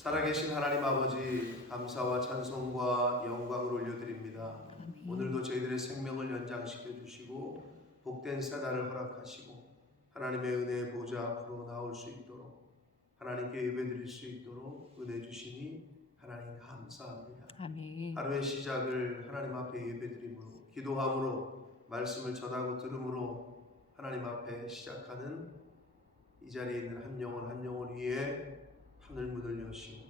살아계신 하나님 아버지, 감사와 찬송과 영광을 올려드립니다. 오늘도 저희들의 생명을 연장시켜 주시고 복된 새 날을 허락하시고 하나님의 은혜의 보좌 앞으로 나올 수 있도록, 하나님께 예배드릴 수 있도록 은혜 주시니 하나님 감사합니다. 아멘. 하루의 시작을 하나님 앞에 예배드림으로, 기도함으로, 말씀을 전하고 들음으로 하나님 앞에 시작하는 이 자리에 있는 한 영혼 위에 하늘문을 여시고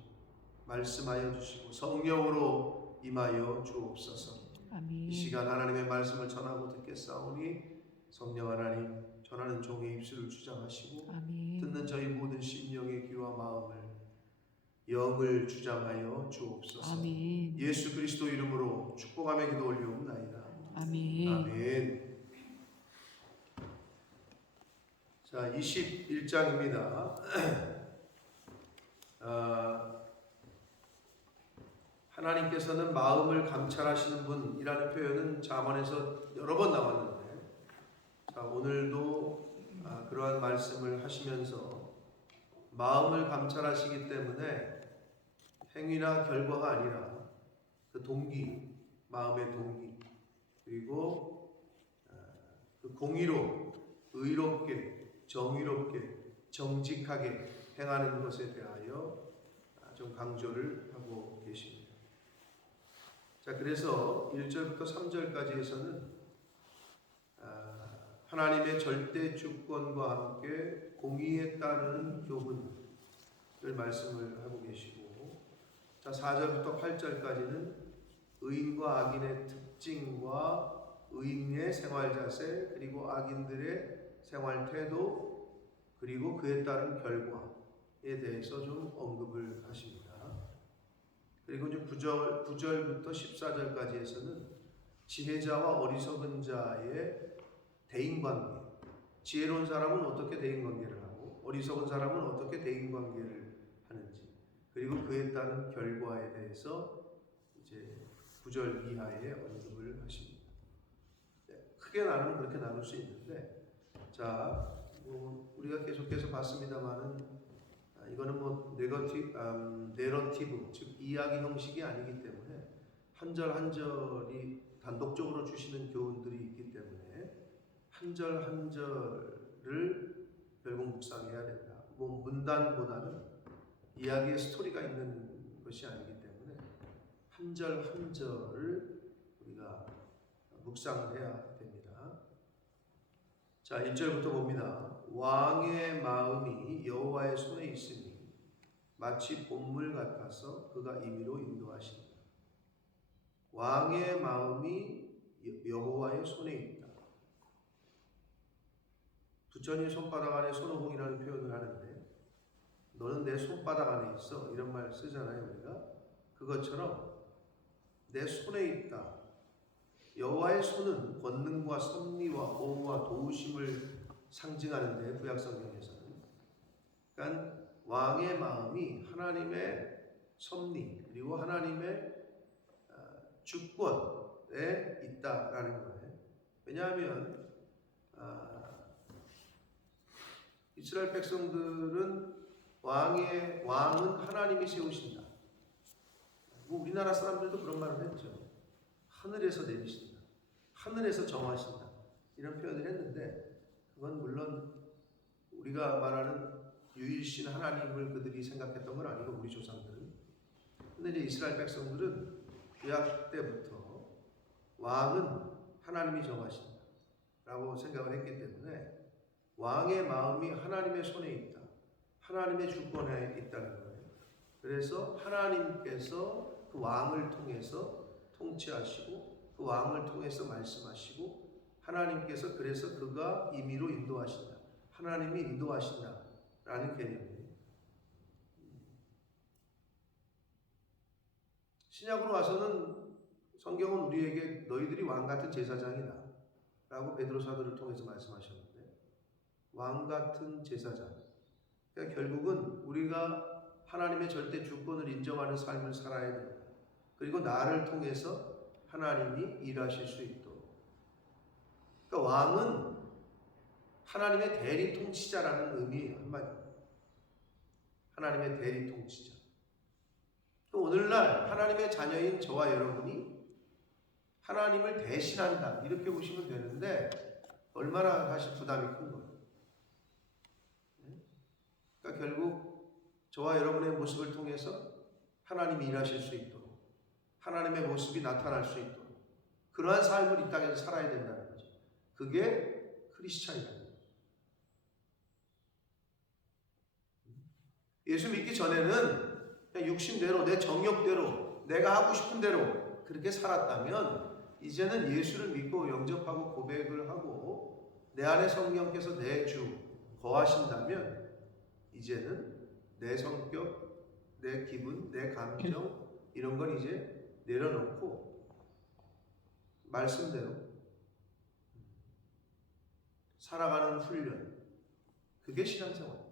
말씀하여 주시고 성령으로 임하여 주옵소서. 아멘. 이 시간 하나님의 말씀을 전하고 듣겠사오니 성령 하나님, 전하는 종의 입술을 주장하시고 아멘. 듣는 저희 모든 심령의 귀와 마음을, 영을 주장하여 주옵소서. 아멘. 예수 그리스도 이름으로 축복하며 기도 올리옵나이다. 아멘. 아멘. 자, 21장입니다. 하나님께서는 마음을 감찰하시는 분이라는 표현은 잠언에서 여러 번 나왔는데, 자, 오늘도 그러한 말씀을 하시면서 마음을 감찰하시기 때문에 행위나 결과가 아니라 그 동기, 마음의 동기, 그리고 그 공의로, 의롭게, 정의롭게, 정직하게 행하는 것에 대하여 좀 강조를 하고 계십니다. 자, 그래서 1절부터 3절까지에서는 하나님의 절대 주권과 함께 공의에 따르는 교훈을 말씀을 하고 계시고, 자, 4절부터 8절까지는 의인과 악인의 특징과 의인의 생활 자세, 그리고 악인들의 생활 태도, 그리고 그에 따른 결과에 대해서 좀 언급을 하십니다. 그리고 이제 9절부터 14절까지에서는 지혜자와 어리석은 자의 대인관계, 지혜로운 사람은 어떻게 대인관계를 하고 어리석은 사람은 어떻게 대인관계를 하는지, 그리고 그에 따른 결과에 대해서 이제 9절 이하에 언급을 하십니다. 네, 크게 나누면 그렇게 나눌 수 있는데, 자, 우리가 계속해서 봤습니다만은 이거는 뭐 내러티브, 즉 이야기 형식이 아니기 때문에 한 절 한 절이 단독적으로 주시는 교훈들이 있기 때문에 한 절 한 절을 결국 묵상해야 된다. 뭐 문단보다는 이야기의 스토리가 있는 것이 아니기 때문에 한 절 한 절을 우리가 묵상해야 됩니다. 자, 1절부터 봅니다. 왕의 마음이 여호와의 손에 있으니 마치 봇물 같아서 그가 임의로 인도하신다. 왕의 마음이 여호와의 손에 있다. 부처님 손바닥 안에 손오공이라는 표현을 하는데, 너는 내 손바닥 안에 있어, 이런 말 쓰잖아요, 우리가. 그것처럼 내 손에 있다. 여호와의 손은 권능과 섭리와 보호와 도우심을 상징하는데, 구약성경에서는. 그러니까 왕의 마음이 하나님의 섭리, 그리고 하나님의 주권에 있다라는 거예요. 왜냐하면 이스라엘 백성들은 왕은 하나님이 세우신다. 뭐 우리나라 사람들도 그런 말을 했죠. 하늘에서 내리신다, 하늘에서 정하신다, 이런 표현을 했는데, 그건 물론 우리가 말하는 유일신 하나님을 그들이 생각했던 건 아니고, 우리 조상들은. 근데 이제 이스라엘 백성들은 구약 때부터 왕은 하나님이 정하신다 라고 생각을 했기 때문에 왕의 마음이 하나님의 손에 있다, 하나님의 주권에 있다는 거예요. 그래서 하나님께서 그 왕을 통해서 통치하시고, 그 왕을 통해서 말씀하시고, 하나님께서 그래서 그가 임의로 인도하신다, 하나님이 인도하신다 라는 개념이에요. 신약으로 와서는 성경은 우리에게 너희들이 왕같은 제사장이다 라고 베드로 사도를 통해서 말씀하셨는데, 왕같은 제사장, 그러니까 결국은 우리가 하나님의 절대 주권을 인정하는 삶을 살아야 된다. 그리고 나를 통해서 하나님이 일하실 수 있도록. 그러니까 왕은 하나님의 대리 통치자라는 의미예요, 한마디로. 하나님의 대리 통치자. 오늘날 하나님의 자녀인 저와 여러분이 하나님을 대신한다 이렇게 보시면 되는데 얼마나 사실 부담이 큰 거예요. 그러니까 결국 저와 여러분의 모습을 통해서 하나님이 일하실 수 있도록 하나님의 모습이 나타날 수 있도록 그러한 삶을 이 땅에서 살아야 된다는 거죠. 그게 크리스찬이라는 거죠. 예수 믿기 전에는 그냥 육신대로 내 정욕대로 내가 하고 싶은 대로 그렇게 살았다면 이제는 예수를 믿고 영접하고 고백을 하고 내 안에 성령께서 내 주 거하신다면 이제는 내 성격, 내 기분, 내 감정 이런 건 이제 내려놓고 말씀대로 살아가는 훈련 그게 신앙생활.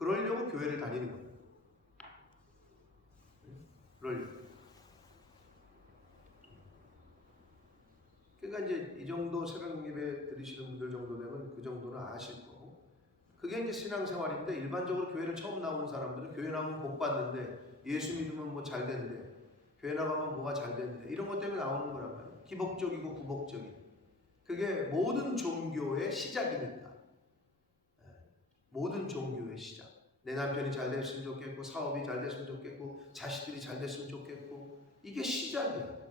그러려고 교회를 다니는 거예요. 그러려고. 그러니까 이제 이 정도 새벽 예배 드리시는 분들 정도 되면 그 정도는 아실 거고 그게 이제 신앙생활인데 일반적으로 교회를 처음 나오는 사람들은 교회 나오면 복 받는데 예수 믿으면 뭐 잘 된대 교회 나가면 뭐가 잘 된대 이런 것 때문에 나오는 거란 말이에요. 기복적이고 구복적인 그게 모든 종교의 시작이니까 모든 종교의 시작 내 남편이 잘 됐으면 좋겠고 사업이 잘 됐으면 좋겠고 자식들이 잘 됐으면 좋겠고 이게 시작이에요.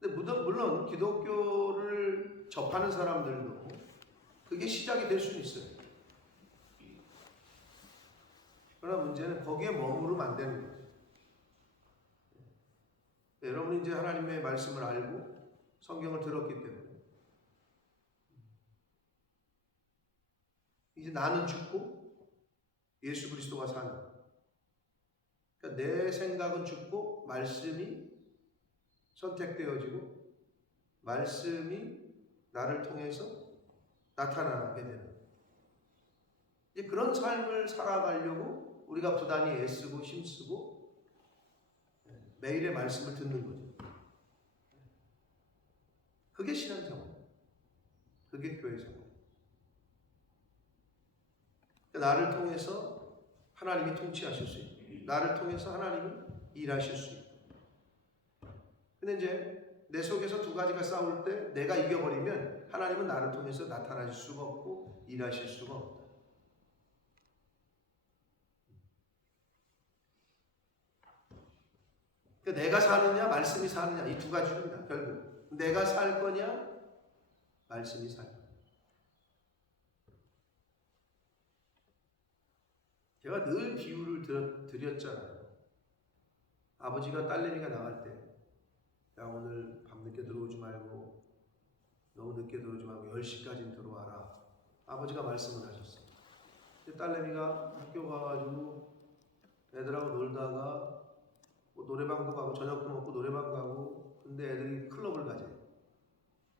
근데 물론 기독교를 접하는 사람들도 그게 시작이 될 수는 있어요. 그러나 문제는 거기에 머무르면 안 되는 거죠. 여러분이 이제 하나님의 말씀을 알고 성경을 들었기 때문에 이제 나는 죽고 예수 그리스도가 사는 그러니까 내 생각은 죽고 말씀이 선택되어지고 말씀이 나를 통해서 나타나게 되는 이제 그런 삶을 살아가려고 우리가 부단히 애쓰고 힘쓰고 매일의 말씀을 듣는 거죠. 그게 신앙생활, 그게 교회생활. 나를 통해서 하나님이 통치하실 수 있고 나를 통해서 하나님이 일하실 수 있고 근데 이제 내 속에서 두 가지가 싸울 때 내가 이겨버리면 하나님은 나를 통해서 나타나실 수가 없고 일하실 수가 없다. 그러니까 내가 사느냐 말씀이 사느냐 이 두 가지입니다. 결국 내가 살 거냐 말씀이 살 거냐. 제가 늘 비유를 드렸잖아요. 아버지가 딸내미가 나갈 때 야 오늘 밤늦게 들어오지 말고 너무 늦게 들어오지 말고 10시까지는 들어와라. 아버지가 말씀을 하셨어요. 딸내미가 학교 가가지고 애들하고 놀다가 뭐 노래방도 가고 저녁도 먹고 노래방 가고 근데 애들이 클럽을 가재.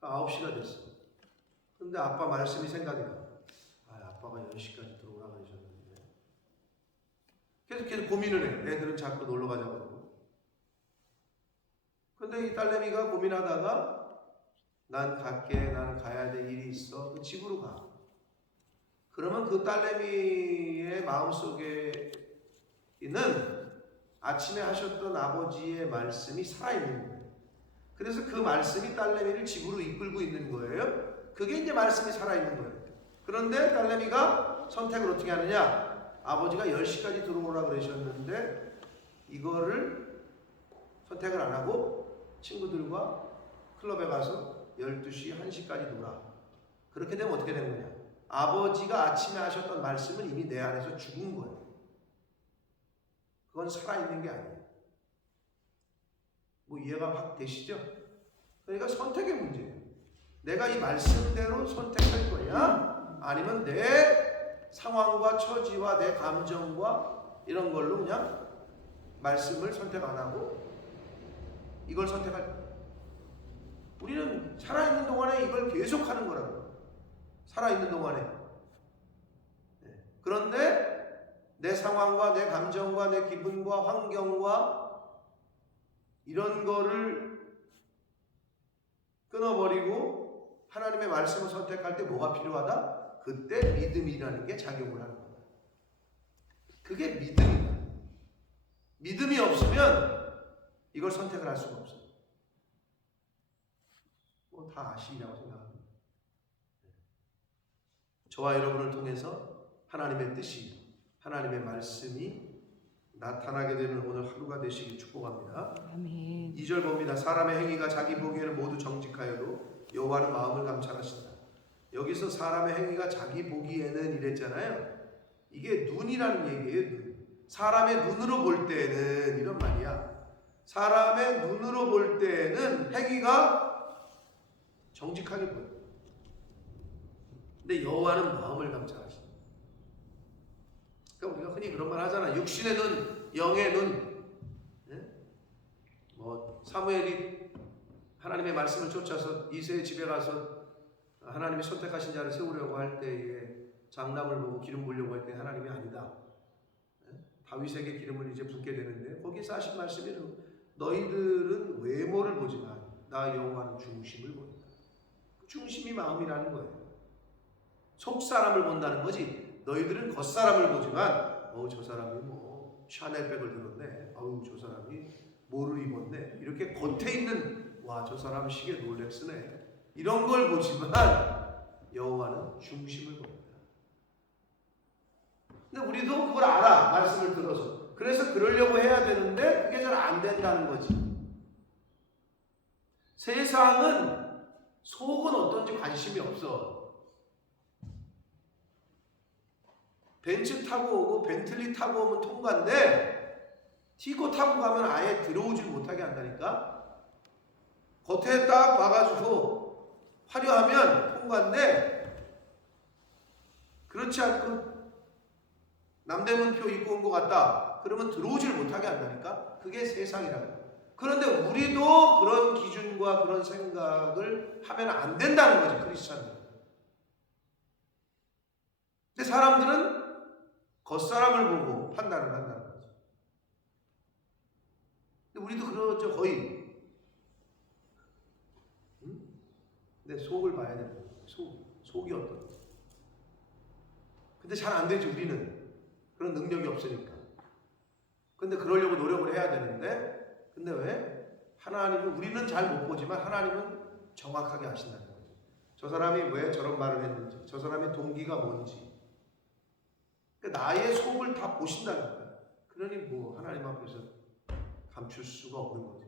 9시가 됐어. 근데 아빠 말씀이 생각이 나. 아빠가 10시까지 들어오라 그러셨는데 계속 고민을 해. 애들은 자꾸 놀러 가자고 그러고. 근데 이 딸내미가 고민하다가 난 갈게, 나는 가야 될 일이 있어. 그 집으로 가. 그러면 그 딸내미의 마음속에 있는 아침에 하셨던 아버지의 말씀이 살아있는 거예요. 그래서 그 말씀이 딸내미를 집으로 이끌고 있는 거예요. 그게 이제 말씀이 살아있는 거예요. 그런데 딸내미가 선택을 어떻게 하느냐? 아버지가 10시까지 들어오라 그러셨는데 이거를 선택을 안 하고 친구들과 클럽에 가서 12시, 1시까지 놀아. 그렇게 되면 어떻게 되는 거냐? 아버지가 아침에 하셨던 말씀은 이미 내 안에서 죽은 거예요. 그건 살아있는 게 아니에요. 뭐 이해가 확 되시죠? 그러니까 선택의 문제예요. 내가 이 말씀대로 선택할 거냐? 아니면 내 상황과 처지와 내 감정과 이런 걸로 그냥 말씀을 선택 안 하고 이걸 선택할 거야. 우리는 살아있는 동안에 이걸 계속 하는 거라고. 살아있는 동안에. 그런데 내 상황과 내 감정과 내 기분과 환경과 이런 거를 끊어버리고 하나님의 말씀을 선택할 때 뭐가 필요하다? 그때 믿음이라는 게 작용을 하는 거다. 그게 믿음이다. 믿음이 없으면 이걸 선택을 할 수가 없어요. 뭐 다 아시리라고 생각합니다. 저와 여러분을 통해서 하나님의 뜻이, 하나님의 말씀이 나타나게 되는 오늘 하루가 되시길 축복합니다. 아멘. 2절 봅니다. 사람의 행위가 자기 보기에는 모두 정직하여도 여호와는 마음을 감찰하신다. 여기서 사람의 행위가 자기 보기에는 이랬잖아요. 이게 눈이라는 얘기예요. 눈. 사람의 눈으로 볼 때는 이런 말이야. 사람의 눈으로 볼 때는 행위가 정직하게 보여. 근데 여호와는 마음을 감찰하신다. 그러니까 우리가 흔히 그런 말 하잖아. 육신의 눈, 영의 눈. 네? 뭐 사무엘이 하나님의 말씀을 쫓아서 이새의 집에 가서 하나님이 선택하신 자를 세우려고 할 때에 장남을 보고 기름 부으려고 할 때 하나님이 아니다. 네? 다윗에게 기름을 이제 붓게 되는데 거기서 하신 말씀이 너희들은 외모를 보지만 나 여호와는 중심을 본다. 중심이 마음이라는 거예요. 속 사람을 본다는 거지. 너희들은 겉사람을 보지만 저 사람이 뭐 샤넬백을 들었네. 저 사람이 뭐를 입었네. 이렇게 겉에 있는 저 사람 시계 롤렉스네. 이런 걸 보지만 여호와는 중심을 봅니다. 근데 우리도 그걸 알아. 말씀을 들어서. 그래서 그러려고 해야 되는데 그게 잘 안 된다는 거지. 세상은 속은 어떤지 관심이 없어. 벤츠 타고 오고 벤틀리 타고 오면 통과인데 티고 타고 가면 아예 들어오질 못하게 한다니까. 겉에 딱 봐가지고 화려하면 통과인데 그렇지 않고 남대문표 입고 온 것 같다. 그러면 들어오질 못하게 한다니까. 그게 세상이라고. 그런데 우리도 그런 기준과 그런 생각을 하면 안 된다는 거지, 크리스찬들. 근데 사람들은 겉사람을 보고 판단을 한다는 거죠. 근데 우리도 그러죠, 거의. 응? 근데 속을 봐야 되는 거예요. 속이 어떤. 근데 잘 안 되지, 우리는. 그런 능력이 없으니까. 근데 그러려고 노력을 해야 되는데, 근데 왜? 하나님은, 우리는 잘 못 보지만 하나님은 정확하게 아신다는 거죠. 저 사람이 왜 저런 말을 했는지, 저 사람의 동기가 뭔지. 그러니까 나의 속을 다 보신다는 거야. 그러니 뭐 하나님 앞에서 감출 수가 없는 거죠.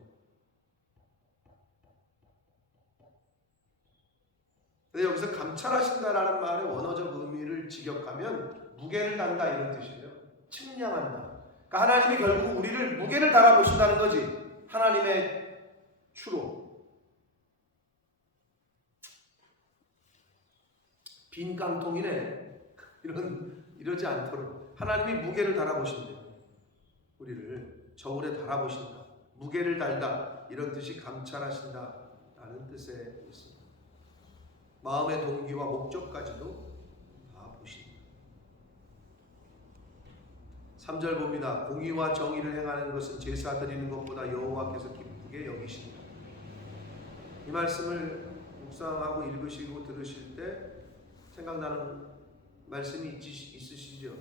근데 여기서 감찰하신다라는 말의 원어적 의미를 직역하면 무게를 단다 이런 뜻이에요. 측량한다. 그러니까 하나님이 결국 우리를 무게를 달아보신다는 거지. 하나님의 추로. 빈 깡통이네. 이러지 않도록 하나님이 무게를 달아보신대요. 우리를 저울에 달아보신다. 무게를 달다. 이런 뜻이 감찰하신다 라는 뜻에 있습니다. 마음의 동기와 목적까지도 다 보신다. 3절 봅니다. 공의와 정의를 행하는 것은 제사 드리는 것보다 여호와께서 기쁘게 여기신다. 이 말씀을 묵상하고 읽으시고 들으실 때 생각나는 말씀이 있으시죠?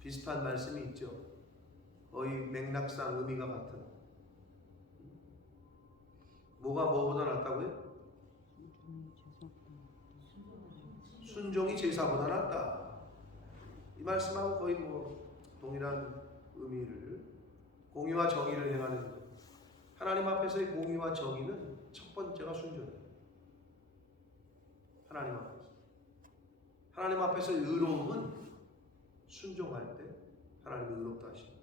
비슷한 말씀이 있죠? 거의 맥락상 의미가 같은. 뭐가 뭐보다 낫다고요? 순종이 제사보다 낫다. 이 말씀하고 거의 동일한 의미를, 공의와 정의를 행하는 것. 하나님 앞에서의 공의와 정의는 첫 번째가 순종이에요. 하나님 앞에서. 하나님 앞에서의 의로움은 순종할 때 하나님이 의롭다 하십니다.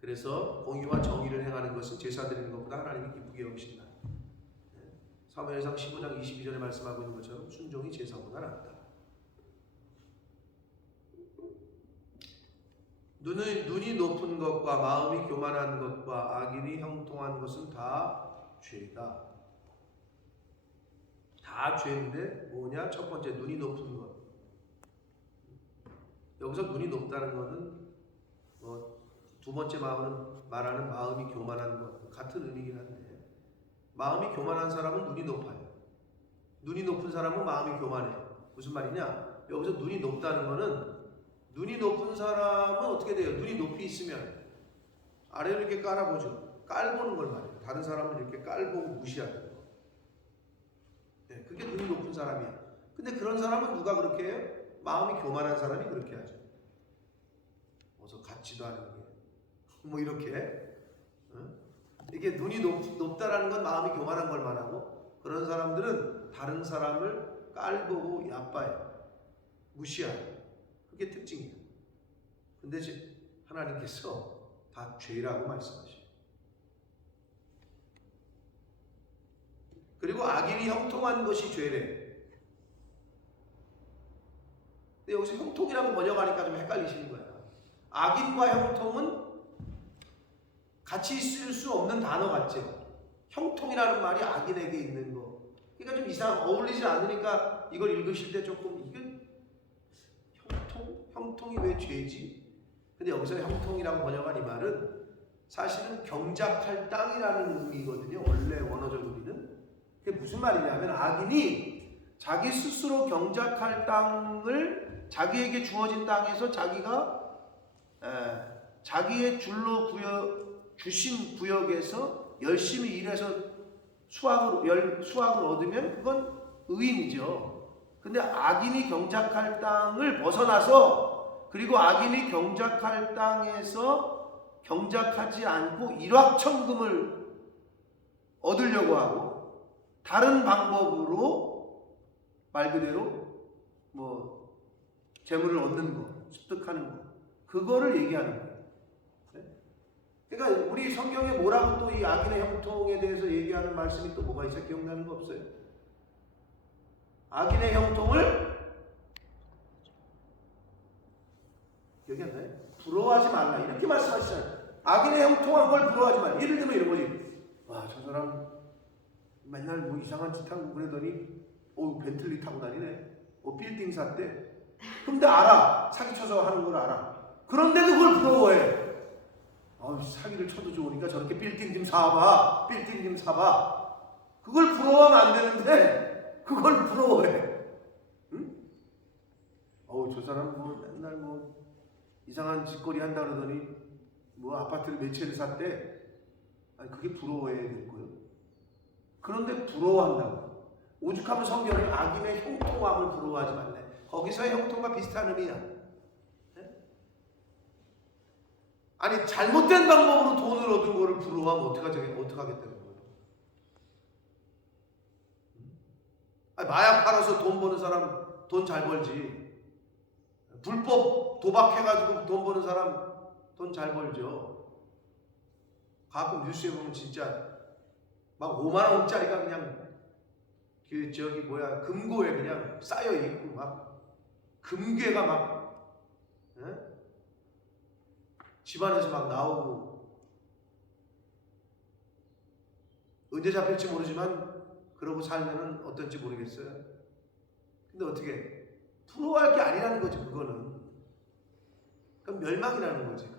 그래서 공의와 정의를 행하는 것은 제사 드리는 것보다 하나님이 기쁘게 여기신다. 사무엘상 15장 22절에 말씀하고 있는 것처럼 순종이 제사보다 낫다. 눈이 높은 것과 마음이 교만한 것과 악인이 형통한 것은 다 죄다. 다 죄인데 뭐냐? 첫 번째, 눈이 높은 것. 여기서 눈이 높다는 것은 두 번째 말하는 마음이 교만한 것 같은 의미긴 한데, 마음이 교만한 사람은 눈이 높아요. 눈이 높은 사람은 마음이 교만해요. 무슨 말이냐? 여기서 눈이 높다는 것은 눈이 높은 사람은 어떻게 돼요? 눈이 높이 있으면 아래로 이렇게 깔아보죠. 깔보는 걸 말해요. 다른 사람을 이렇게 깔보고 무시하는 거. 네, 그게 눈이 높은 사람이야. 근데 그런 사람은 누가 그렇게 해요? 마음이 교만한 사람이 그렇게 하죠. 어서 같지도 않은 게 뭐 이렇게 이게 눈이 높다라는 건 마음이 교만한 걸 말하고, 그런 사람들은 다른 사람을 깔보고 얕봐요. 무시해요. 그게 특징이에요. 근데 하나님께서 다 죄라고 말씀하셔요. 그리고 악인이 형통한 것이 죄래. 근데 여기서 형통이라고 번역하니까 좀 헷갈리시는 거야. 악인과 형통은 같이 있을 수 없는 단어 같죠. 형통이라는 말이 악인에게 있는 거. 그러니까 좀 어울리지 않으니까 이걸 읽으실 때 조금 이게 형통이 왜 죄지? 근데 여기서 형통이라고 번역한 이 말은 사실은 경작할 땅이라는 의미거든요. 원래 원어적 의미는. 그게 무슨 말이냐면 악인이 자기 스스로 경작할 땅을, 자기에게 주어진 땅에서 자기가 자기의 줄로 주신 구역에서 열심히 일해서 수확을 얻으면 그건 의인이죠. 근데 악인이 경작할 땅을 벗어나서, 그리고 악인이 경작할 땅에서 경작하지 않고 일확천금을 얻으려고 하고 다른 방법으로 말 그대로 뭐 재물을 얻는 거, 습득하는 거, 그거를 얘기하는 거예요. 그러니까 우리 성경에 뭐라고 또 이 악인의 형통에 대해서 얘기하는 말씀이 또 뭐가 있어요? 기억나는 거 없어요? 악인의 형통을 기억이 안 나요? 부러워하지 말라 이렇게 말씀하시잖아요. 악인의 형통한 걸 부러워하지 말라. 예를 들면 이런 거지. 와, 저 사람 맨날 뭐 이상한 짓 하고 그러더니 벤틀리 타고 다니네. 빌딩 샀대. 근데 알아. 사기쳐서 하는 걸 알아. 그런데도 그걸 부러워해. 사기를 쳐도 좋으니까 저렇게 빌딩 좀 사봐. 빌딩 좀 사봐. 그걸 부러워하면 안 되는데 그걸 부러워해. 응? 저 사람 맨날 이상한 짓거리 한다 그러더니 아파트를 몇 채를 샀대. 아니 그게 부러워해야 될 거예요. 그런데 부러워한다고. 오죽하면 성경이 악인의 형통함을 부러워하지 말래. 거기서의 형통과 비슷한 의미야. 아니 잘못된 방법으로 돈을 얻은 거를 부러워하면 어떡하겠다는 거예요? 아니, 마약 팔아서 돈 버는 사람 돈 잘 벌지. 불법 도박해가지고 돈 버는 사람 돈 잘 벌죠. 가끔 뉴스에 보면 진짜 막 5만 원짜리가 그냥 금고에 그냥 쌓여 있고 막 금괴가 막 집안에서 막 나오고, 언제 잡힐지 모르지만 그러고 살면은 어떨지 모르겠어요. 근데 어떻게 부러워할 게 아니라는 거지. 그거는 그럼 멸망이라는 거지.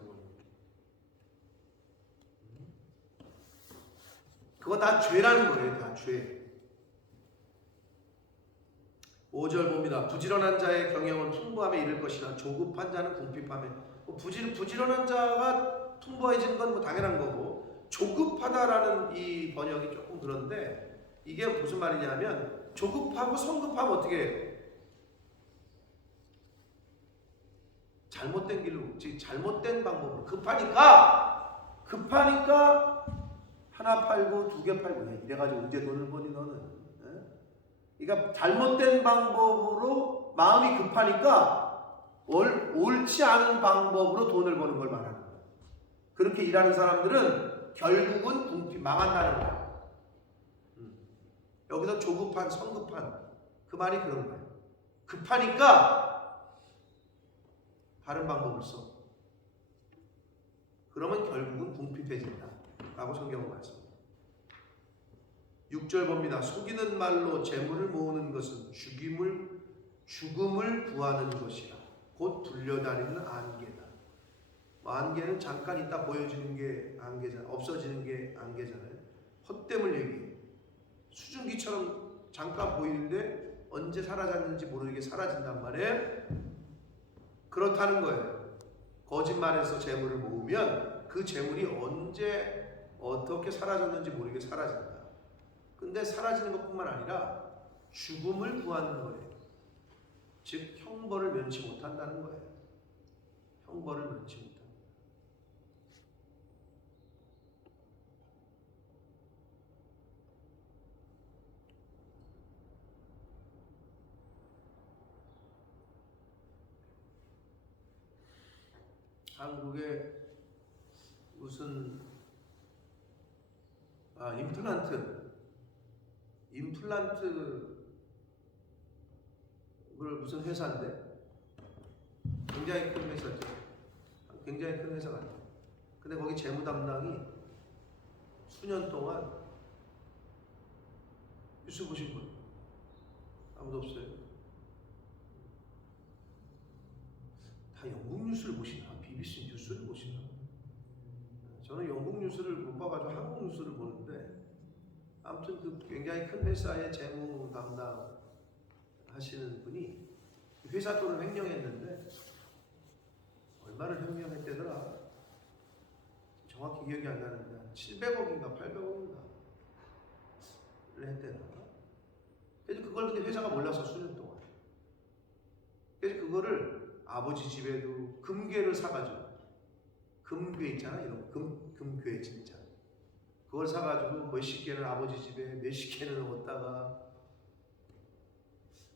그거 다 죄라는 거예요. 다 죄. 5절 봅니다. 부지런한 자의 경영은 풍부함에 이를 것이나 조급한 자는 궁핍함에. 부지런한 자가 풍부해지는 건 당연한 거고, 조급하다라는 이 번역이 조금 그런데, 이게 무슨 말이냐면 조급하고 성급하면 어떻게 해요? 잘못된 길로, 즉 잘못된 방법으로 급하니까 하나 팔고 두 개 팔고 이래가지고 언제 돈을 버니 너는? 그러니까 잘못된 방법으로 마음이 급하니까 옳지 않은 방법으로 돈을 버는 걸 말하는 거예요. 그렇게 일하는 사람들은 결국은 망한다는 거예요. 여기서 조급한, 성급한 그 말이 그런 거예요. 급하니까 다른 방법을 써. 그러면 결국은 궁핍해진다 라고 성경은 말씀합니다. 6절 봅니다. 속이는 말로 재물을 모으는 것은 죽음을 구하는 것이라. 곧 불려다니는 안개다. 안개는 잠깐 있다 보여지는 게 안개잖아. 없어지는 게 안개잖아요. 헛됨을 얘기해. 수증기처럼 잠깐 보이는데 언제 사라졌는지 모르게 사라진단 말이에요. 그렇다는 거예요. 거짓말해서 재물을 모으면 그 재물이 언제 어떻게 사라졌는지 모르게 사라진다. 근데 사라지는 것뿐만 아니라 죽음을 구하는 거예요. 즉 형벌을 면치 못한다는 거예요. 형벌을 면치 못한다. 한국에 무슨 임플란트를 무슨 회사인데 굉장히 큰 회사죠. 굉장히 큰 회사 같아요. 근데 거기 재무 담당이 수년 동안 뉴스 보신 분 아무도 없어요. 다 영국 뉴스를 보시나? BBC 뉴스를 보시나? 저는 영국 뉴스를 못 봐가지고 한국 뉴스를 보는데, 아무튼 그 굉장히 큰 회사의 재무 담당 하시는 분이 회사 돈을 횡령했는데 얼마를 횡령했대더라. 정확히 기억이 안 나는데 700억인가 800억인가 했대더라. 그래서 그걸 근데 회사가 몰라서 수년 동안. 그래서 그거를 아버지 집에도 금괴를 사가지고, 금괴 있잖아, 이런 금괴 진짜. 그걸 사가지고 몇십 개는 아버지 집에 몇십 개는 얻다가,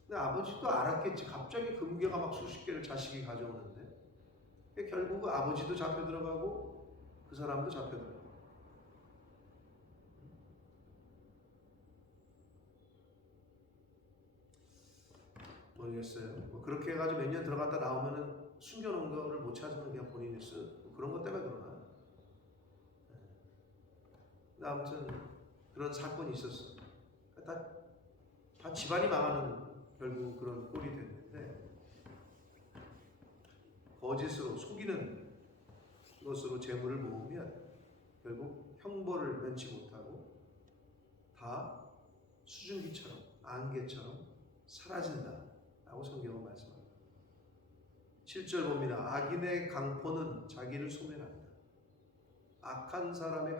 근데 아버지도 알았겠지. 갑자기 금괴가 막 수십 개를 자식이 가져오는데, 결국 아버지도 잡혀 들어가고 그 사람도 잡혀 들어가고. 모르겠어요. 뭐 그렇게 해가지고 몇 년 들어갔다 나오면은 숨겨놓은 거를 못 찾으면 그냥 본인이 뭐 그런 것 때문에 그러나. 근데 아무튼 그런 사건이 있었어. 다 집안이 망하는 결국 그런 꼴이 됐는데, 거짓으로 속이는 것으로 재물을 모으면 결국 형벌을 면치 못하고 다 수증기처럼 안개처럼 사라진다라고 성경은 말씀합니다. 7절 봅니다. 악인의 강포는 자기를 소멸한다. 악한 사람의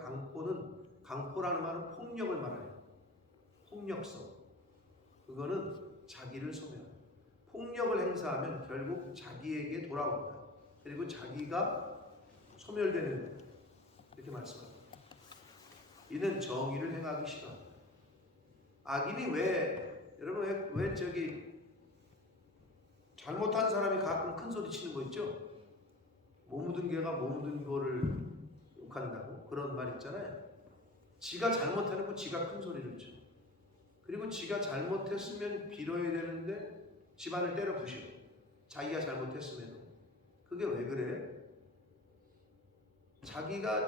강포라는 말은 폭력을 말해요. 폭력성. 그거는 자기를 소멸한다. 폭력을 행사하면 결국 자기에게 돌아온다. 그리고 자기가 소멸되는 거다. 이렇게 말씀합니다. 이는 정의를 행하기 싫어한다. 악인이 여러분 왜 잘못한 사람이 가끔 큰 소리 치는 거 있죠? 못 묻은 개가 못 묻은 거를 욕한다고 그런 말 있잖아요. 지가 잘못해놓고 지가 큰 소리를 쳐. 그리고 지가 잘못했으면 빌어야 되는데 집안을 때려 부시고, 자기가 잘못했음에도. 그게 왜 그래? 자기가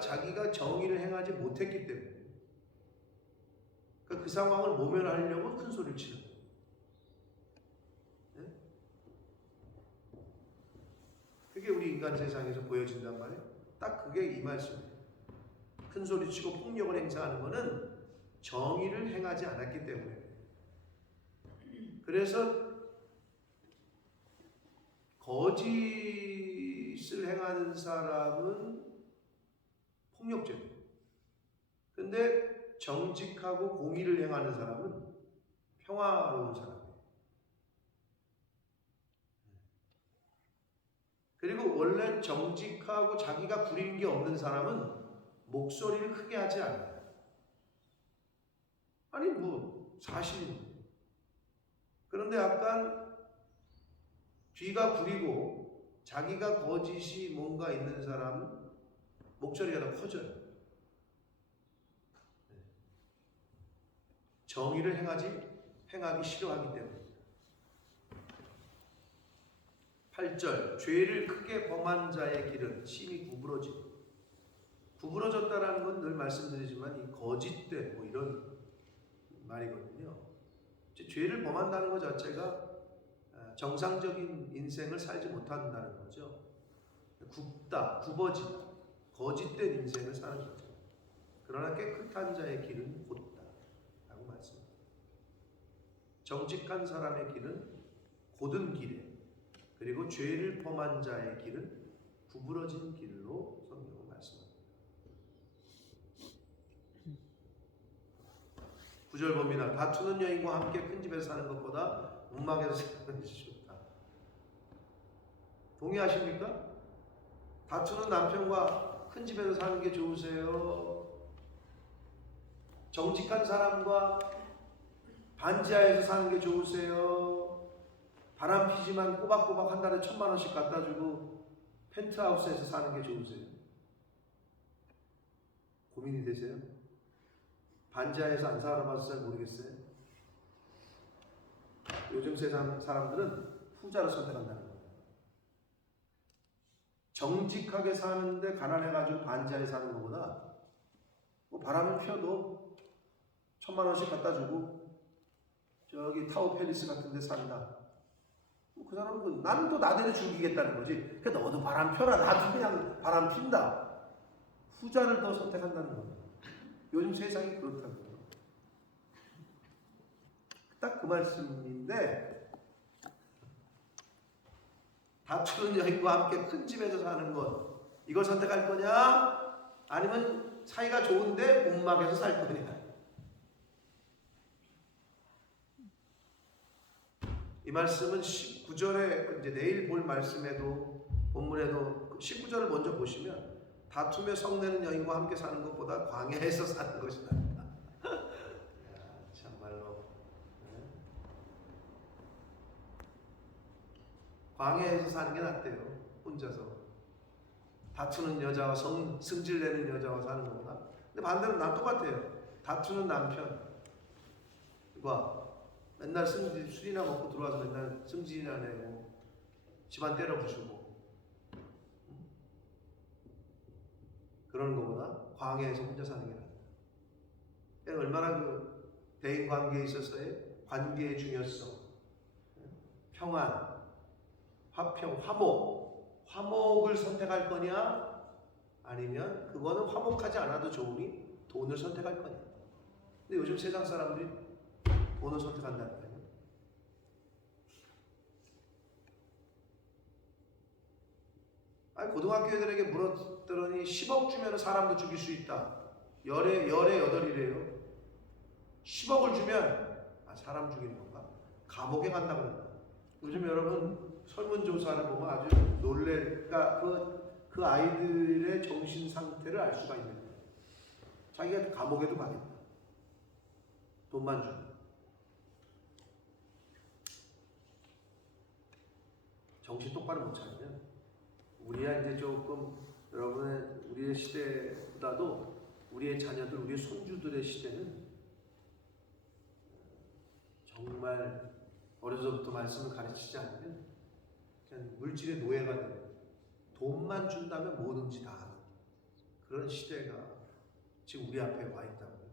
정의를 행하지 못했기 때문에. 그러니까 그 상황을 모면하려고 큰 소리를 치는 거예요. 네? 그게 우리 인간 세상에서 보여진단 말이에요. 딱 그게 이 말씀이에요. 큰 소리 치고 폭력을 행사하는 것은 정의를 행하지 않았기 때문에. 그래서 거짓을 행하는 사람은 폭력적이에요. 근데 정직하고 공의를 행하는 사람은 평화로운 사람이에요. 그리고 원래 정직하고 자기가 부린 게 없는 사람은 목소리를 크게 하지 않아요. 아니 뭐 사실입니다. 그런데 약간 귀가 구리고 자기가 거짓이 뭔가 있는 사람은 목소리가 더 커져요. 정의를 행하기 싫어하기 때문입니다. 8절 죄를 크게 범한 자의 길은 심히 구부러졌다라는 건 늘 말씀드리지만 이 거짓된 뭐 이런 말이거든요. 죄를 범한다는 것 자체가 정상적인 인생을 살지 못한다는 거죠. 굽어지다, 거짓된 인생을 사는 거죠. 그러나 깨끗한 자의 길은 곧다 라고 말씀합니다. 정직한 사람의 길은 곧은 길에 그리고 죄를 범한 자의 길은 구부러진 길로 성경은 말씀합니다. 9절 봅니다. 다투는 여인과 함께 큰 집에서 사는 것보다 움막에서 사는 것이 좋다. 동의하십니까? 다투는 남편과 큰 집에서 사는 게 좋으세요? 정직한 사람과 반지하에서 사는 게 좋으세요? 바람 피지만 꼬박꼬박 한 달에 1,000만 원씩 갖다 주고 펜트하우스에서 사는 게 좋으세요? 고민이 되세요? 반지하에서 안 살아봐서 잘 모르겠어요? 요즘 세상 사람들은 후자를 선택한다는 거예요. 정직하게 사는데 가난해가지고 반지하에 사는 것보다 뭐 바람을 피워도 1,000만 원씩 갖다 주고 저기 타워 팰리스 같은 데 산다. 그 사람은 나는 또 나대로 죽이겠다는 거지. 그러니까 너도 바람 펴라. 나도 그냥 바람 핀다. 후자를 더 선택한다는 거예요. 요즘 세상이 그렇다고요. 딱 그 말씀인데, 다투는 여인과 함께 큰 집에서 사는 것, 이걸 선택할 거냐? 아니면 사이가 좋은데 움막에서 살 거냐? 이 말씀은 19절에 이제 내일 볼 말씀에도 본문에도 19절을 먼저 보시면 다투며 성내는 여인과 함께 사는 것보다 광야에서 사는 것이 낫다. 참말로 광야에서 사는 게 낫대요. 혼자서 다투는 여자와 승질내는 여자와 사는 것보다. 근데 반대로 난 똑같아요. 다투는 남편과 맨날 술이나 먹고 들어와서 맨날 승질이나 내고 집안 때려 부수고 그러는 것보다 광야에서 혼자 사는 게 낫다. 얼마나 그 대인 관계에 있어서의 관계의 중요성, 평안, 화평, 화목을 선택할 거냐 아니면 그거는 화목하지 않아도 좋으니 돈을 선택할 거냐. 근데 요즘 세상 사람들이 돈을 선택한다니까요. 아니 고등학교 애들에게 물었더니 10억 주면 사람도 죽일 수 있다. 열에 여덟이래요. 10억을 주면 사람 죽이는 건가? 감옥에 간다고 그런다. 요즘 여러분 설문조사를 보면 아주 놀래가 그 아이들의 정신 상태를 알 수가 있는 거예요. 자기가 감옥에도 가겠다. 돈만 주면. 정신 똑바로 못 차리면 우리야 이제 조금 우리의 시대보다도 우리의 자녀들, 우리의 손주들의 시대는 정말 어려서부터 말씀을 가르치지 않으면 그냥 물질의 노예가 되는, 돈만 준다면 뭐든지 다 하는 그런 시대가 지금 우리 앞에 와 있다고요.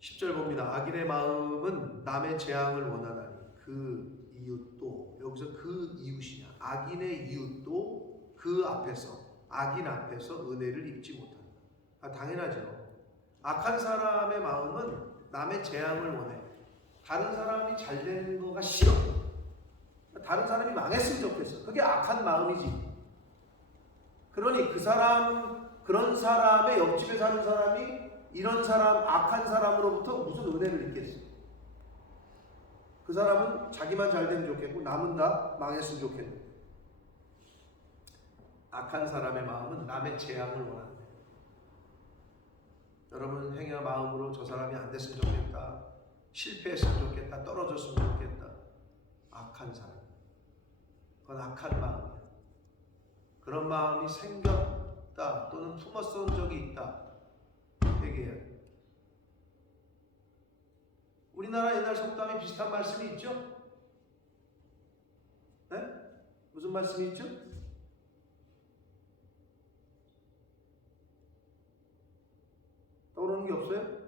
10절 봅니다. 악인의 마음은 남의 재앙을 원하나니 그 이웃도, 여기서 그 이웃이냐, 악인의 이웃도 그 앞에서, 악인 앞에서 은혜를 입지 못한다. 당연하죠. 악한 사람의 마음은 남의 재앙을 원해. 다른 사람이 잘 되는 거가 싫어. 다른 사람이 망했으면 좋겠어. 그게 악한 마음이지. 그러니 그런 사람의 옆집에 사는 사람이 이런 사람, 악한 사람으로부터 무슨 은혜를 입겠어? 그 사람은 자기만 잘 되면 좋겠고 남은 다 망했으면 좋겠는데, 악한 사람의 마음은 남의 재앙을 원하는데, 여러분 행여 마음으로 저 사람이 안 됐으면 좋겠다, 실패했으면 좋겠다, 떨어졌으면 좋겠다, 악한 사람, 그건 악한 마음이야. 그런 마음이 생겼다 또는 품었던 적이 있다, 회개해야 돼. 우리나라 옛날 속담에 비슷한 말씀이 있죠? 네? 무슨 말씀이 있죠? 떠오르는 게 없어요?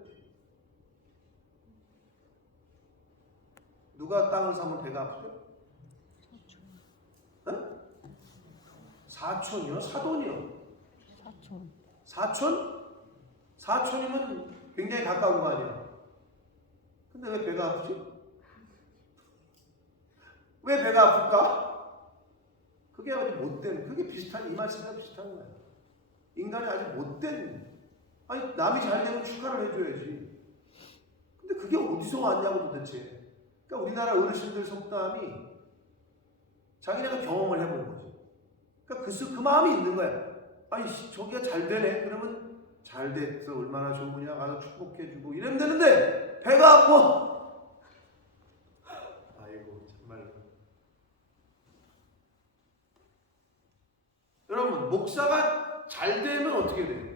누가 땅을 사면 배가 아프죠? 네? 사촌이요? 사돈이요? 사촌? 사촌이면 굉장히 가까운 거 아니에요? 근데 왜 배가 아프지? 왜 배가 아플까? 그게 아주 못된, 그게 비슷한, 이 말씀이랑 비슷한 거예요. 인간이 아주 못된, 아니 남이 잘 되면 축하를 해줘야지. 근데 그게 어디서 왔냐고 도대체. 그러니까 우리나라 어르신들 속담이 자기네가 경험을 해본 거지. 그러니까 그 마음이 있는 거야. 아니 저기가 잘 되네. 그러면 잘 됐어. 얼마나 좋으냐. 가서 축복해주고 이러면 되는데 배가 아파. 아이고 정말. 여러분 목사가 잘 되면 어떻게 돼요?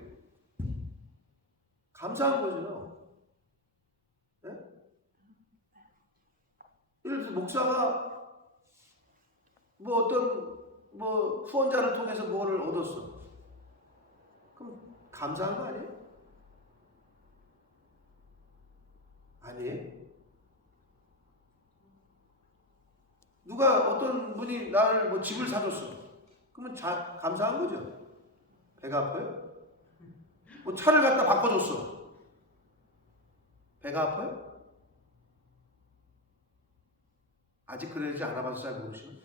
감사한 거죠. 네? 예를 들어서 목사가 뭐 어떤 뭐 후원자를 통해서 뭐를 얻었어. 그럼 감사한 거 아니에요? 아니에요. 누가 어떤 분이 나를 뭐 집을 사줬어. 그러면 감사한 거죠. 배가 아파요? 뭐 차를 갖다 바꿔줬어. 배가 아파요? 아직 그러지 않아봐서 잘 모르시나?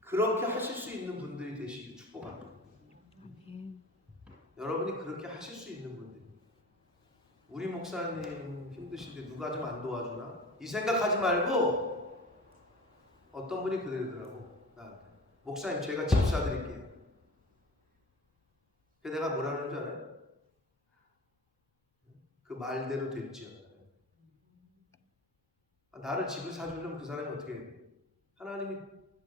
그렇게 하실 수 있는 분들이 되시길 축복합니다. 여러분이 그렇게 하실 수 있는 분들. 우리 목사님 힘드신데 누가 좀 안 도와주나? 이 생각하지 말고 어떤 분이 그러더라고 나한테. 목사님 제가 집 사드릴게요. 그래서 내가 뭐라 그러는 줄 알아요? 그 말대로 될지어다. 나를 집을 사주려면 그 사람이 어떻게 해야 돼? 하나님이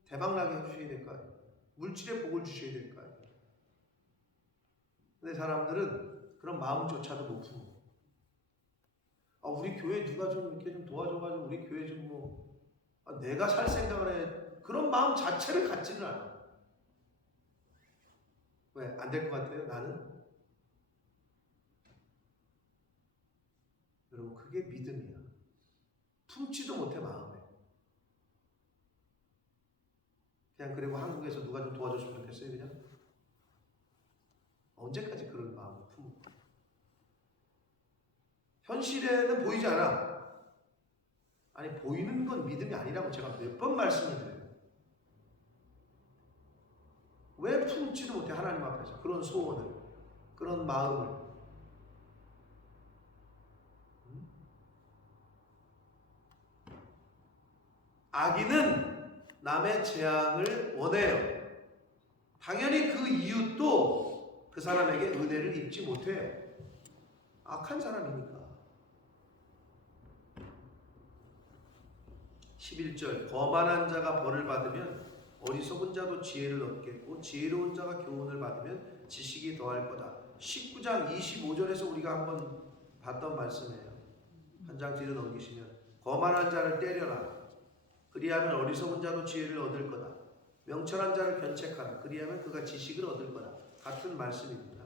대박나게 해주셔야 될까요? 물질의 복을 주셔야 될까요? 근데 사람들은 그런 마음조차도 못 품어. 우리 교회 누가 좀 이렇게 좀 도와줘가지고 우리 교회 좀 뭐 내가 살 생각을 해. 그런 마음 자체를 갖지는 않아. 왜? 안 될 것 같아요? 나는? 여러분 그게 믿음이야. 품지도 못해 마음에. 그냥 그리고 한국에서 누가 좀 도와줬으면 좋겠어요 그냥? 언제까지 그런 마음을 품고. 현실에는 보이지 않아. 아니 보이는 건 믿음이 아니라고 제가 몇 번 말씀을 드려요. 왜 품지도 못해 하나님 앞에서 그런 소원을, 그런 마음을. 악인은 남의 재앙을 원해요. 당연히 그 이웃도 그 사람에게 은혜를 입지 못해요. 악한 사람이니까. 11절 거만한 자가 벌을 받으면 어리석은 자도 지혜를 얻겠고 지혜로운 자가 교훈을 받으면 지식이 더할 거다. 19장 25절에서 우리가 한번 봤던 말씀이에요. 한 장 뒤로 넘기시면 거만한 자를 때려라. 그리하면 어리석은 자도 지혜를 얻을 거다. 명철한 자를 견책하라. 그리하면 그가 지식을 얻을 거다. 같은 말씀입니다.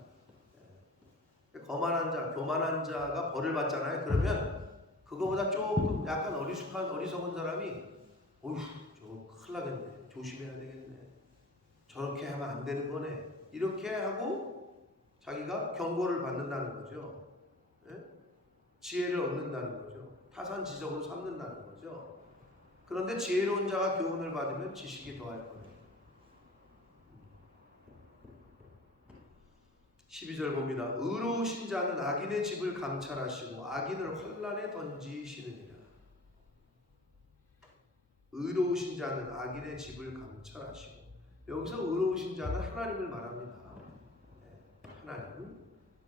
거만한 자, 교만한 자가 벌을 받잖아요. 그러면 그거보다 조금 약간 어리석은 사람이 어휴 저거 큰일 나겠네. 조심해야 되겠네. 저렇게 하면 안 되는 거네. 이렇게 하고 자기가 경고를 받는다는 거죠. 예? 지혜를 얻는다는 거죠. 타산지적으로 삼는다는 거죠. 그런데 지혜로운 자가 교훈을 받으면 지식이 더할 거예요. 12절 봅니다. 의로우신 자는 악인의 집을 감찰하시고 악인을 환난에 던지시느니라. 의로우신 자는 악인의 집을 감찰하시고, 여기서 의로우신 자는 하나님을 말합니다.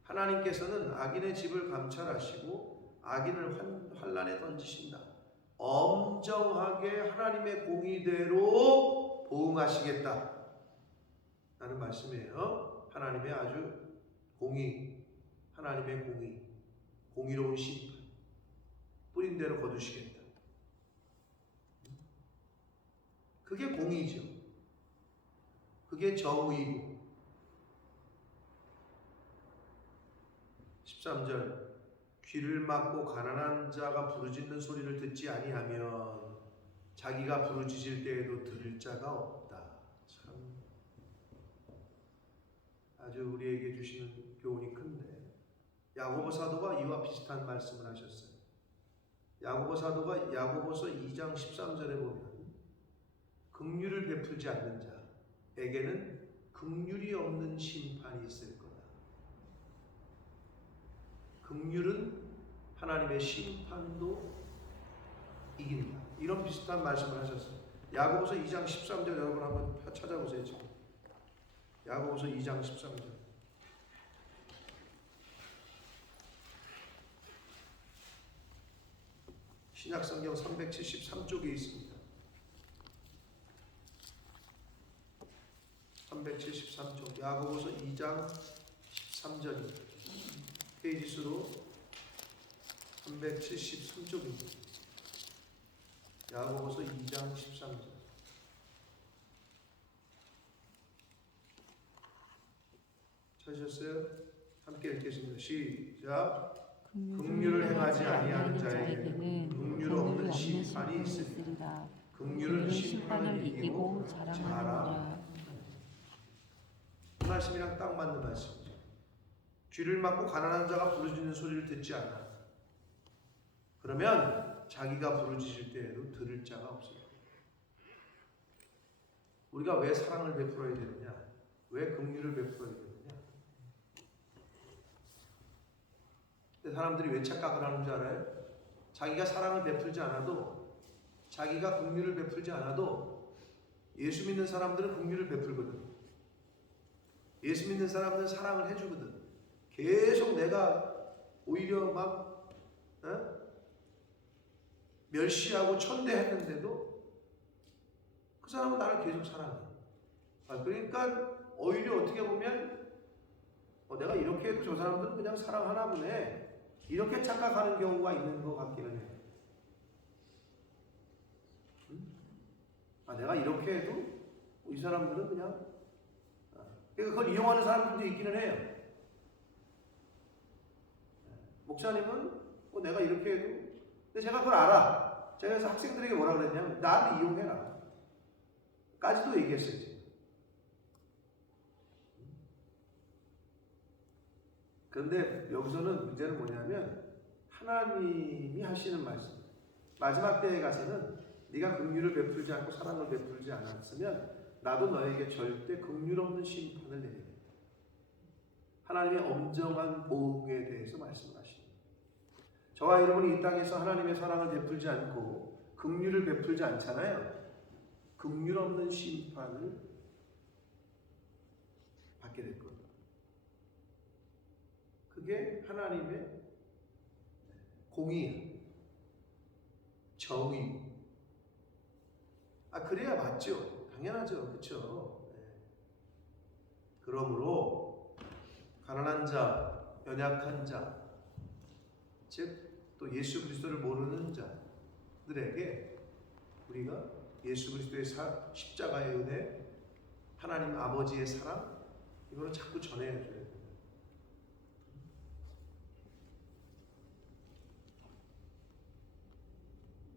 하나님께서는 악인의 집을 감찰하시고 악인을 환난에 던지신다. 엄정하게 하나님의 공의대로 보응하시겠다 라는 말씀이에요. 하나님의 아주 하나님의 공의로운 심판, 뿌린 대로 거두시겠다. 그게 공의죠. 그게 정의고. 13절 귀를 막고 가난한 자가 부르짖는 소리를 듣지 아니하면 자기가 부르짖을 때에도 들을 자가 없다. 참 아주 우리에게 주시는 교훈이 큰데, 야고보 사도가 이와 비슷한 말씀을 하셨어요. 야고보 사도가 야고보서 2장 13절에 보면 긍휼을 베풀지 않는 자에게는 긍휼이 없는 심판이 있을 거다. 긍휼은 하나님의 심판도 이긴다. 이런 비슷한 말씀을 하셨어요. 야고보서 2장 13절 여러분 한번 찾아보세요. 지금. 야고보서 2장 13절. 신약성경 373쪽에 있습니다. 373쪽 야고보서 2장 13절입니다. 페이지 수로 373쪽입니다. 야고보서 2장 13절. 찾으셨어요? 함께 읽겠습니다. 시작. 긍휼을 행하지 아니하는 자에게는 긍휼 없는 심판이 있으리라. 긍휼은 심판을 이기고 자랑하느니라. 이 말씀이랑 딱 맞는 말씀이죠. 쥐를 맞고 가난한 자가 부르짖는 소리를 듣지 않아. 그러면 자기가 부르짖을 때에도 들을 자가 없어요. 우리가 왜 사랑을 베풀어야 되느냐? 왜 긍휼을 베풀어야 되느냐? 근데 사람들이 왜 착각을 하는 줄 알아요? 자기가 사랑을 베풀지 않아도, 자기가 긍휼을 베풀지 않아도 예수 믿는 사람들은 긍휼을 베풀거든. 예수 믿는 사람들은 사랑을 해주거든. 계속 내가 오히려 막 멸시하고 천대했는데도 그 사람은 나를 계속 사랑해. 그러니까 오히려 어떻게 보면 내가 이렇게 해도 저 사람들은 그냥 사랑하나 보네, 이렇게 착각하는 경우가 있는 것 같기는 해요. 내가 이렇게 해도 이 사람들은 그냥, 그러니까 그걸 이용하는 사람들도 있기는 해요. 목사님은 내가 이렇게 해도, 근데 제가 그걸 알아. 제가 그래서 학생들에게 뭐라 그랬냐면 나를 이용해라 까지도 얘기했어요. 지금. 그런데 여기서는 문제는 뭐냐면 하나님이 하시는 말씀, 마지막 때에 가서는 네가 긍휼을 베풀지 않고 사랑을 베풀지 않았으면 나도 너에게 절대 긍휼 없는 심판을 내리겠다. 하나님의 엄정한 보응에 대해서 말씀하십니다. 저와 여러분이 이 땅에서 하나님의 사랑을 베풀지 않고 긍휼을 베풀지 않잖아요. 긍휼 없는 심판을 받게 될 겁니다. 그게 하나님의 공의, 정의. 그래야 맞죠. 당연하죠. 그렇죠. 그러므로 가난한 자, 연약한 자, 즉 또 예수 그리스도를 모르는 자들에게 우리가 예수 그리스도의 십자가의 은혜, 하나님 아버지의 사랑, 이거는 자꾸 전해줘야 돼요.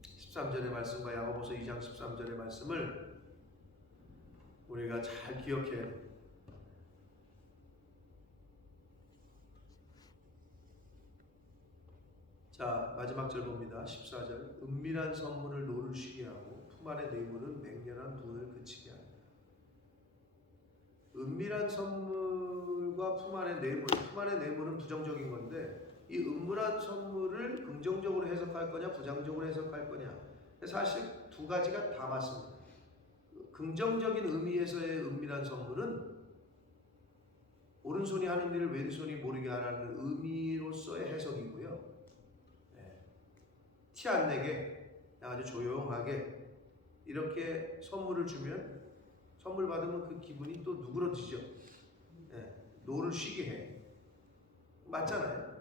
13절의 말씀과 야고보서 2장 13절의 말씀을 우리가 잘 기억해야 됩니다. 자, 마지막 절 봅니다. 14절. 은밀한 선물을 노를 쉬게 하고 품 안의 뇌물은 맹렬한 돈을 그치게 한다. 은밀한 선물과 품 안의 뇌물, 품 안의 뇌물은 부정적인 건데 이 은밀한 선물을 긍정적으로 해석할 거냐 부정적으로 해석할 거냐, 사실 두 가지가 다 맞습니다. 긍정적인 의미에서의 은밀한 선물은 오른손이 하는 일을 왼손이 모르게 하라는 의미로서의 해석이고요. 티 안 내게 아주 조용하게 이렇게 선물을 주면, 선물 받으면 그 기분이 또 누그러지죠. 노를 쉬게 해. 맞잖아요.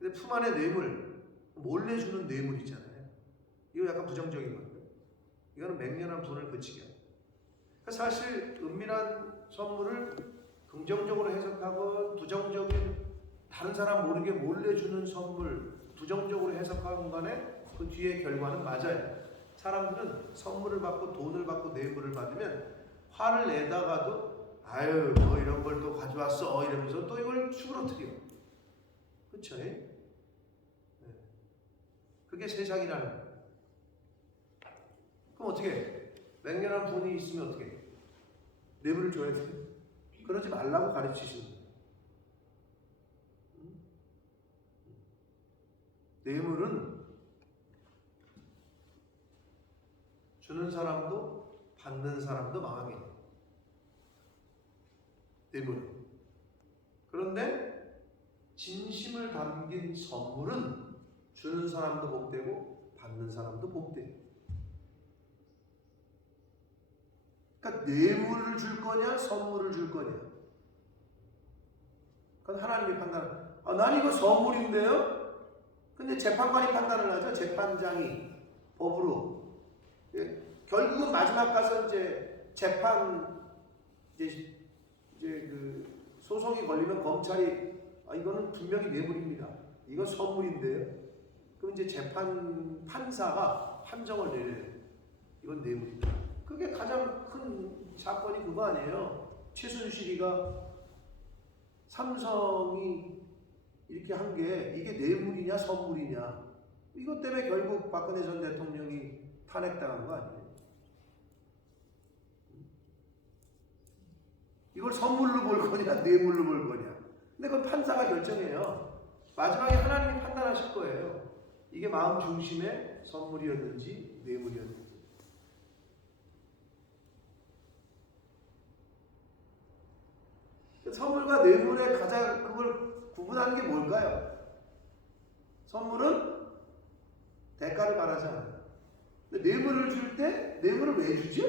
근데 품 안에 뇌물, 몰래 주는 뇌물 있잖아요. 이거 약간 부정적인 건데, 이거는 맹렬한 분을 그치게 합니다. 그러니까 사실 은밀한 선물을 긍정적으로 해석하고 부정적인, 다른 사람 모르게 몰래 주는 선물 부정적으로 해석하는 간에 그 뒤에 결과는 맞아요. 사람들은 선물을 받고 돈을 받고 뇌물을 받으면 화를 내다가도 아유 뭐 이런 걸 또 가져왔어 이러면서 또 이걸 수그러뜨려. 그쵸? 그게 세상이라는 거예요. 그럼 어떻게 해? 맹렬한 분이 있으면 어떻게 해? 뇌물을 줘야 돼? 그러지 말라고 가르치시는 거예요. 뇌물은 주는 사람도 받는 사람도 망하게 해요. 뇌물은. 그런데 진심을 담긴 선물은 주는 사람도 복되고 받는 사람도 복돼요. 그러니까 뇌물을 줄 거냐 선물을 줄 거냐. 그건 하나님이 판단. 난 이거 선물인데요. 근데 재판관이 판단을 하죠. 재판장이 법으로. 결국은 마지막 가서 이제 재판 이제 그 소송이 걸리면 검찰이 이거는 분명히 뇌물입니다. 이건 선물인데요. 그럼 이제 재판 판사가 판정을 내려요. 이건 뇌물이다. 그게 가장 큰 사건이 그거 아니에요. 최순실이가 삼성이 이렇게 한 게 이게 뇌물이냐 선물이냐. 이것 때문에 결국 박근혜 전 대통령이 탄핵당한 거 아니에요. 이걸 선물로 볼 거냐 뇌물로 볼 거냐. 근데 그건 판사가 결정해요. 마지막에 하나님이 판단하실 거예요. 이게 마음 중심의 선물이었는지 뇌물이었는지. 선물과 뇌물의 가장 그걸 구분하는 게 뭘까요? 선물은 대가를 바라지 않아요. 근데 뇌물을 줄 때 뇌물을 왜 주죠?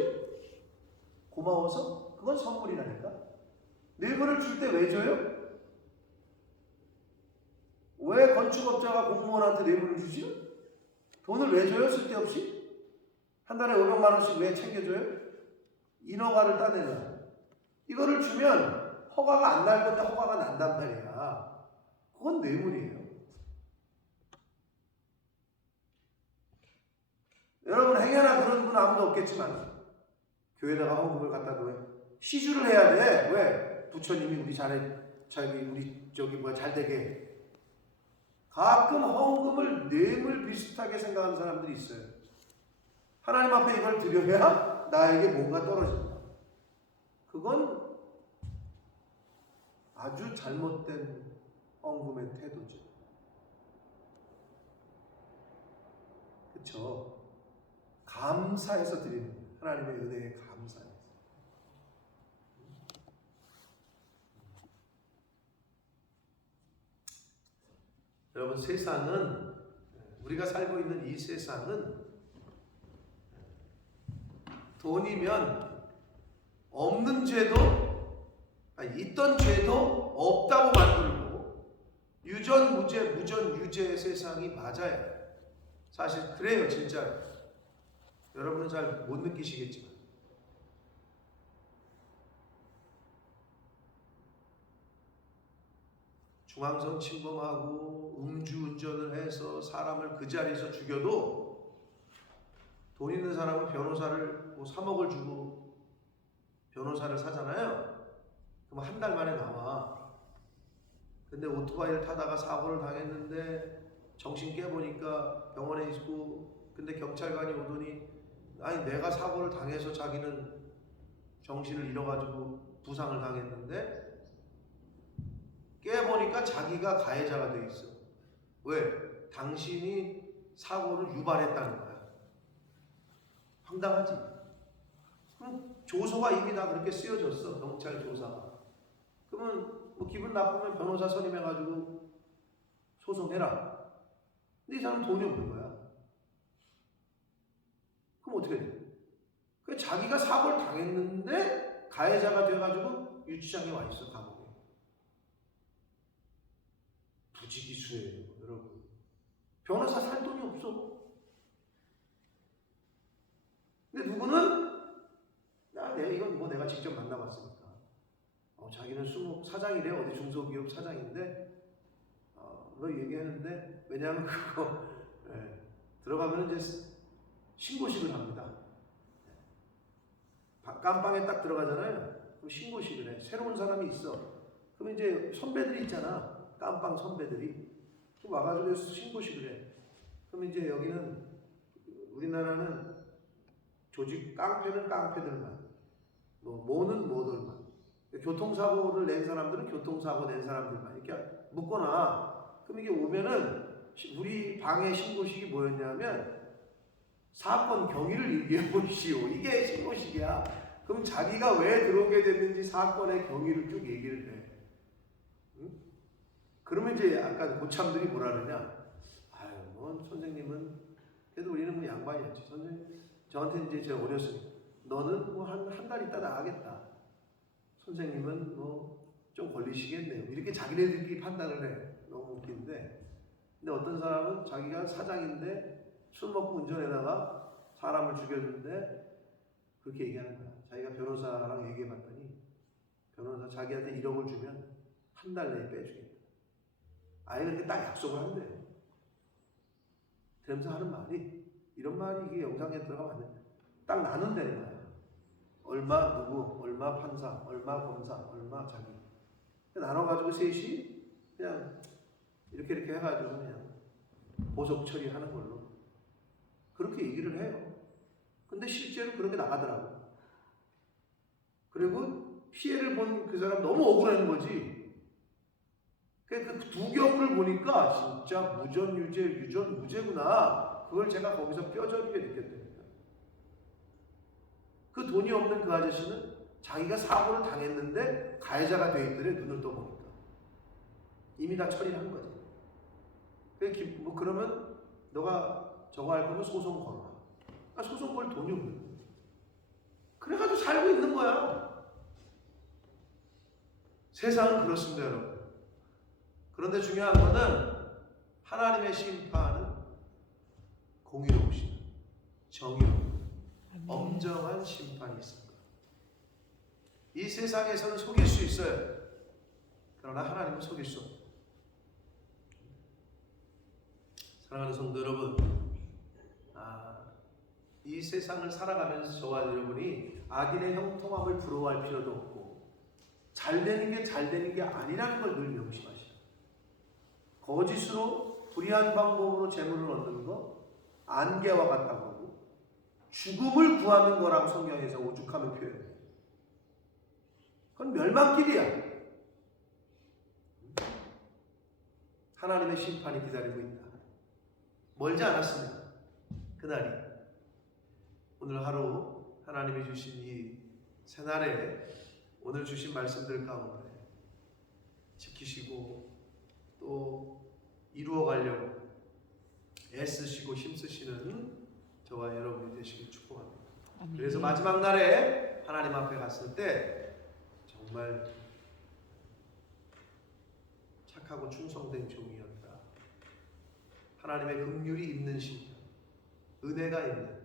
고마워서? 그건 선물이라니까. 뇌물을 줄 때 왜 줘요? 왜 건축업자가 공무원한테 뇌물을 주지? 돈을 왜 줘요? 쓸데없이? 한 달에 500만 원씩 왜 챙겨줘요? 인허가를 따내는. 이거를 주면 허가가 안 날 건데 허가가 난단 말이야. 그건 뇌물이에요. 여러분 행여나 그런 분 아무도 없겠지만 교회에다가 헌금을 갖다 둬요. 시주를 해야 돼. 왜? 부처님이 우리 잘 되게. 가끔 헌금을 뇌물 비슷하게 생각하는 사람들이 있어요. 하나님 앞에 이걸 드려야 나에게 뭔가 떨어진다. 그건 아주 잘못된 헌금의 태도죠. 그렇죠? 감사해서 드리는 거예요. 하나님의 은혜에 감사해서. 여러분 세상은 우리가 살고 있는 이 세상은 돈이면 없는 죄도 있던 죄도 없다고 만들고 유전무죄 무전유죄의 세상이 맞아요. 사실 그래요. 진짜 여러분은 잘 못 느끼시겠지만 중앙선 침범하고 음주운전을 해서 사람을 그 자리에서 죽여도 돈 있는 사람은 변호사를 3억을 주고 변호사를 사잖아요. 그럼 한 달 만에 나와. 근데 오토바이를 타다가 사고를 당했는데 정신 깨보니까 병원에 있고, 근데 경찰관이 오더니 내가 사고를 당해서 자기는 정신을 잃어가지고 부상을 당했는데 깨보니까 자기가 가해자가 돼 있어. 왜? 당신이 사고를 유발했다는 거야. 황당하지? 그럼 조서가 이미 다 그렇게 쓰여졌어. 경찰 조사가. 그러면 기분 나쁘면 변호사 선임해가지고 소송해라. 근데 이 사람은 돈이 없는 거야. 그럼 어떻게 돼? 자기가 사고를 당했는데 가해자가 돼가지고 유치장에 와 있어. 감옥에. 부지기수예요, 여러분. 변호사 살 돈이 없어. 근데 누구는 이건 내가 직접 만나봤으니까. 자기는 사장이래. 어디 중소기업 사장인데 너 얘기했는데 왜냐하면 그거 들어가면 이제 신고식을 합니다. 깜빵에 딱 들어가잖아요. 그럼 신고식을 해. 새로운 사람이 있어. 그럼 이제 선배들이 있잖아. 깜빵 선배들이. 와가지고 신고식을 해. 그럼 이제 여기는 우리나라는 조직 깡패는 깡패들만, 뭐는 뭐들만, 교통사고를 낸 사람들은 교통사고 낸 사람들만 이렇게 묶거나. 그럼 이게 오면은 우리 방의 신고식이 뭐였냐면 사건 경위를 일기해 보시오. 이게 신고식이야. 그럼 자기가 왜 들어오게 됐는지 사건의 경위를 쭉 얘기를 해. 응? 그러면 이제 약간 고참들이 뭐라 그러냐? 아유, 뭐 선생님은 그래도 우리는 뭐 양반이었지. 선생님 저한테 이제 제가 어렸으니까 너는 뭐 한 달 있다 나가겠다. 선생님은 뭐 좀 걸리시겠네요. 이렇게 자기네들끼리 판단을 해. 너무 웃긴데. 근데 어떤 사람은 자기가 사장인데 술 먹고 운전해다가 사람을 죽였는데 그렇게 얘기하는 거야. 자기가 변호사랑 얘기해봤더니 변호사 자기한테 1억을 주면 한 달 내에 빼주겠다. 아예 그렇게 딱 약속을 한대요. 그러면서 하는 말이, 이런 말이 이게 영상에 들어가면 딱 나눈다는 거야. 얼마 누구, 얼마 판사, 얼마 검사, 얼마 자기. 나눠가지고 셋이 그냥 이렇게 해가지고 그냥 보석 처리하는 걸로 그렇게 얘기를 해요. 근데 실제로 그렇게 나가더라고. 그리고 피해를 본 그 사람 너무 억울한 거지. 그 두 경우를 보니까 진짜 무전 유죄, 유전 무죄구나. 그걸 제가 거기서 뼈저리게 느꼈답니다. 그 돈이 없는 그 아저씨는 자기가 사고를 당했는데 가해자가 돼 있더래. 눈을 떠보니까 이미 다 처리를 한 거지. 뭐 그러면 너가 저거 할 거면 소송 걸어라. 소송 걸 돈이 없는 거야. 그래가지고 살고 있는 거야. 세상은 그렇습니다, 여러분. 그런데 중요한 거는 하나님의 심판은 공의로우시다. 정의로운 엄정한 심판이 있습니다. 이 세상에서는 속일 수 있어요. 그러나 하나님은 속일 수 없다. 사랑하는 성도 여러분, 이 세상을 살아가면서 저와 여러분이 악인의 형통함을 부러워할 필요도 없고 잘 되는 게 아니라는 걸 늘 명심하시라. 거짓으로 불의한 방법으로 재물을 얻는 거 안개와 같다고 하고 죽음을 구하는 거라고 성경에서 오죽하면 표현해요. 그건 멸망길이야. 하나님의 심판이 기다리고 있다. 멀지 않았습니다. 그날이. 오늘 하루 하나님이 주신 이 새날에 오늘 주신 말씀들 가운데 지키시고 또 이루어가려고 애쓰시고 힘쓰시는 저와 여러분이 되시길 축복합니다. 그래서 마지막 날에 하나님 앞에 갔을 때 정말 착하고 충성된 종이었다. 하나님의 긍휼이 있는 심판, 은혜가 있는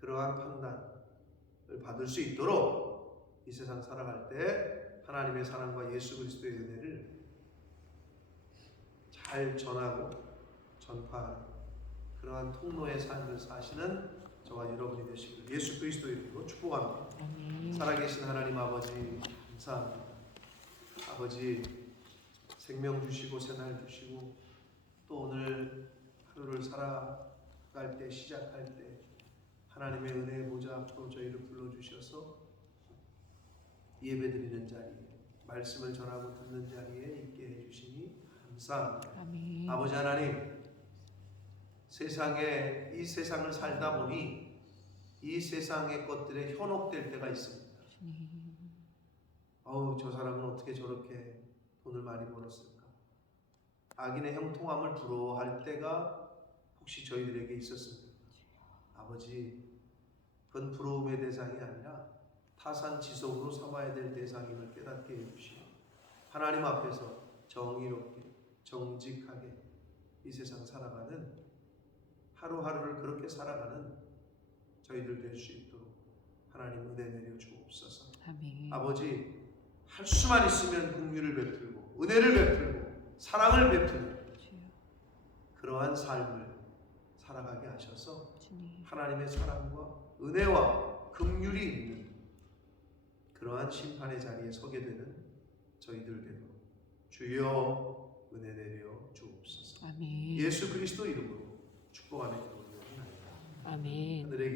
그러한 판단을 받을 수 있도록 이 세상 살아갈 때 하나님의 사랑과 예수 그리스도의 은혜를 잘 전하고 전파하는 그러한 통로의 삶을 사시는 저와 여러분이 되시길 예수 그리스도의 이름으로 축복합니다. 살아계신 하나님 아버지 감사합니다. 아버지 생명 주시고 새날 주시고 또 오늘 하루를 살아갈 때 시작할 때 하나님의 은혜의 보좌 앞으로 저희를 불러주셔서 예배드리는 자리에 말씀을 전하고 듣는 자리에 있게 해주시니 감사합니다. 아멘. 아버지 하나님, 이 세상을 살다 보니 이 세상의 것들에 현혹될 때가 있습니다. 저 사람은 어떻게 저렇게 돈을 많이 벌었을까? 악인의 형통함을 부러워할 때가 혹시 저희들에게 있었습니까? 아버지, 그건 부러움의 대상이 아니라 타산지석으로 삼아야 될 대상임을 깨닫게 해주시고 하나님 앞에서 정의롭게 정직하게 이 세상 살아가는 하루하루를 그렇게 살아가는 저희들 될 수 있도록 하나님 은혜 내려 주옵소서. 아멘. 아버지, 할 수만 있으면 긍휼을 베풀고 은혜를 베풀고 사랑을 베푸는 그러한 삶을 살아가게 하셔서 하나님의 사랑과 은혜와 긍휼이 있는 그러한 심판의 자리에 서게 되는 저희들 되도록 주여 은혜 내려 주옵소서. 아멘. 예수 그리스도 이름으로 축복하며 기도드립니다. 아멘. 하늘에